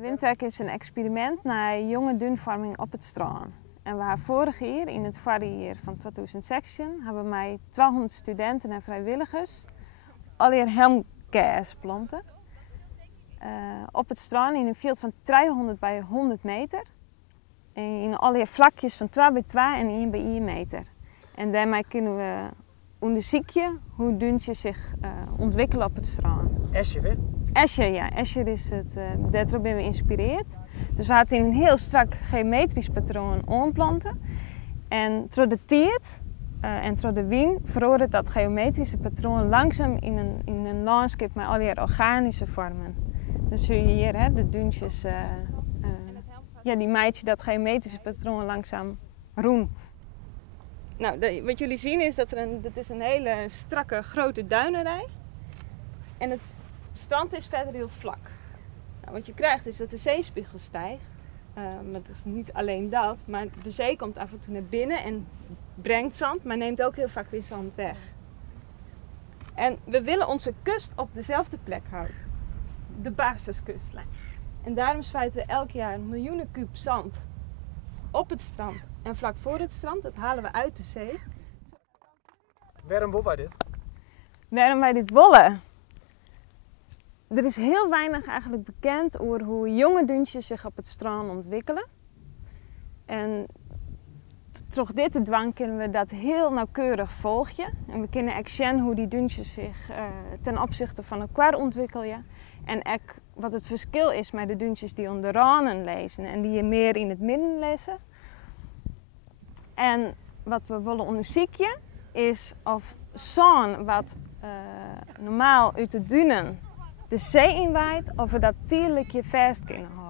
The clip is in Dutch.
Windwerk is een experiment naar jonge dunvorming op het strand. En we hebben vorig jaar, in het jaar van 2016, hebben wij 200 studenten en vrijwilligers alweer helmkaas planten. Op het strand in een veld van 300 bij 100 meter. In alweer vlakjes van 2 bij 2 en 1 bij 1 meter. En daarmee kunnen we onderzoeken hoe duntjes zich ontwikkelen op het strand. Escher, hè? Escher, ja. Escher is het, daardoor ben we geïnspireerd. Dus we hadden in een heel strak geometrisch patroon aanplanten. En door de tijd en door de wind verandert dat geometrische patroon langzaam in een landschap met allerlei organische vormen. Dus zie je hier hè, de duntjes, die meidje dat geometrische patroon langzaam roen. Nou, wat jullie zien is dat dat is een hele strakke grote duinenrij. En het strand is verder heel vlak. Nou, wat je krijgt is dat de zeespiegel stijgt. Maar dat is niet alleen dat, maar de zee komt af en toe naar binnen en brengt zand, maar neemt ook heel vaak weer zand weg. En we willen onze kust op dezelfde plek houden. De basiskustlijn. En daarom spuiten we elk jaar miljoenen kuub zand op het strand en vlak voor het strand. Dat halen we uit de zee. Waarom willen wij dit? Waarom wij dit willen? Er is heel weinig eigenlijk bekend over hoe jonge duntjes zich op het strand ontwikkelen. En door dit dwang kunnen we dat heel nauwkeurig volgen. En we kunnen ook zien hoe die duntjes zich ten opzichte van elkaar ontwikkelen. En ook wat het verschil is met de duntjes die onderaan lezen en die je meer in het midden lezen. En wat we willen onderzoeken is of zand wat normaal uit de duinen de zee inwaait, of we dat tierlijk vast kunnen houden.